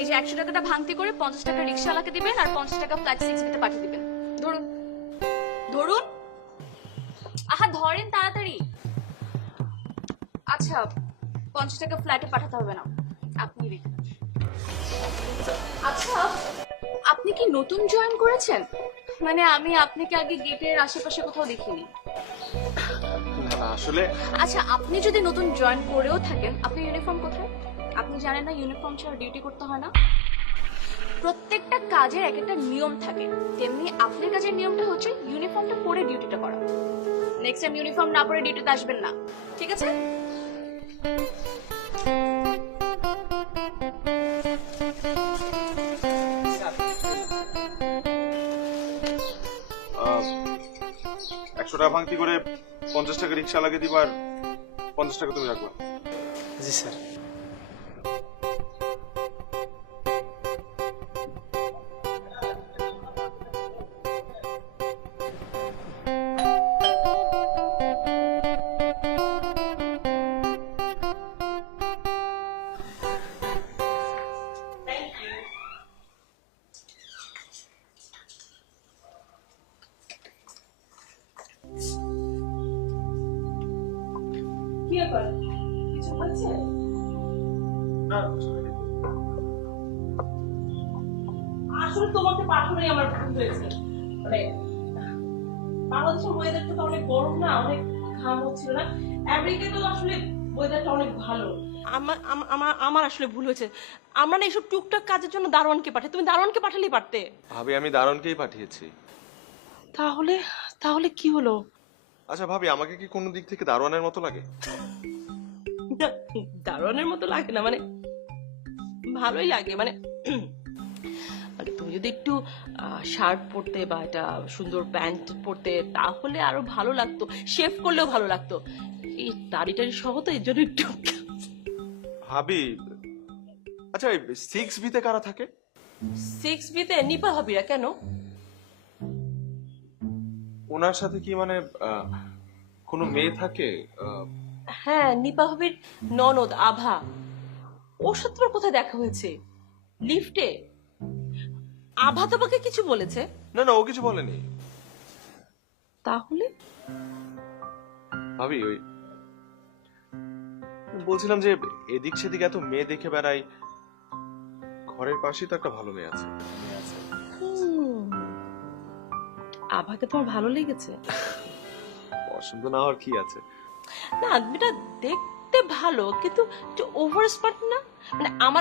এই যে 100 টাকাটা ভাঙতি করে 50 টাকা রিক্সাওয়ালাকে দিবেন আর 50 টাকা ফ্ল্যাট 6 বিতে পাঠিয়ে দিবেন। ধরুন ধরুন, আহা ধরেন তাড়াতাড়ি। আচ্ছা 50 টাকা ফ্ল্যাটে পাঠাতে হবে না, আপনি রেখে দেন। আচ্ছা আপনি কি নতুন জয়েন করেছেন? মানে আমি আপনাকে আগে গেটের আশেপাশে কোথাও দেখিনি। না না, আসলে আচ্ছা আপনি যদি নতুন জয়েন করেও থাকেন, আপনি ইউনিফর্ম কোথায়? আপনি জানেন না ইউনিফর্ম ছাড়া ডিউটি করতে হয় না? প্রত্যেকটা কাজের এক একটা নিয়ম থাকে, তেমনি আপনার কাজের নিয়মটা হচ্ছে ইউনিফর্মটা পরে ডিউটিটা করা। নেক্সট টাইম ইউনিফর্ম না পরে ডিউটিতে আসবেন না, ঠিক আছে? আহ, 100 টাকা ভাঙতি করে 50 টাকা রিক্সা লাগিয়ে দিবার, 50 টাকা তুমি রাখবা। জি স্যার। কি ব্যাপার কিছু হচ্ছে? আসলে তোমাকে পাঠানোই আমার ভুল হয়েছে। মানে বাংলাদেশের ওয়েদারটা তো অনেক গরম না, অনেক ঘাম হচ্ছিল না। আমেরিকা তো আসলে ওয়েদারটা অনেক ভালো। আমার আমার আমার আসলে ভুল হয়েছে। আমরা না এইসব টুকটাক কাজের জন্য দারোয়ানকে পাঠাই, তুমি দারোয়ানকে পাঠালেই পারতে। ভাবি আমি দারুণকেই পাঠিয়েছি। তাহলে তাহলে কি হলো? আচ্ছা ভাবি, আমাকে কি কোনো দিক থেকে দারোয়ানের মতো লাগে? না, দারোয়ানের মতো লাগে না, মানে ভালোই লাগে। মানে মানে তুমি যদি একটু শার্ট পরতে বা একটা সুন্দর প্যান্ট পরতে তাহলে আরো ভালো লাগতো, শেভ করলেও ভালো লাগতো। এই দাড়ি টাড়ি সহ তো এর জন্য একটু। ভাবি আচ্ছা 6B-তে কারা থাকে? 6B-তে নিপা হবিরা কেন? ওনার সাথে কি মানে কোনো মেয়ে থাকে? হ্যাঁ, নিপা হবির ননদ আভা, ওর সাথে তোমার কোথায় দেখা হয়েছে? লিফটে? আভা তোমাকে কিছু বলেছে? না না, ও কিছু বলেনি। তাহলে ভাবি ওই বলছিলাম যে এদিক সেদিক এত মেয়ে দেখে বেড়াই, ঘরের পাশেই তো একটা ভালো মেয়ে আছে। আভাকে তোমার ভালো লেগেছে? পছন্দ না হওয়ার কি আছে? না, এটা দেখতে ভালো কিন্তু একটু ওভার স্মার্ট না? মানে আমার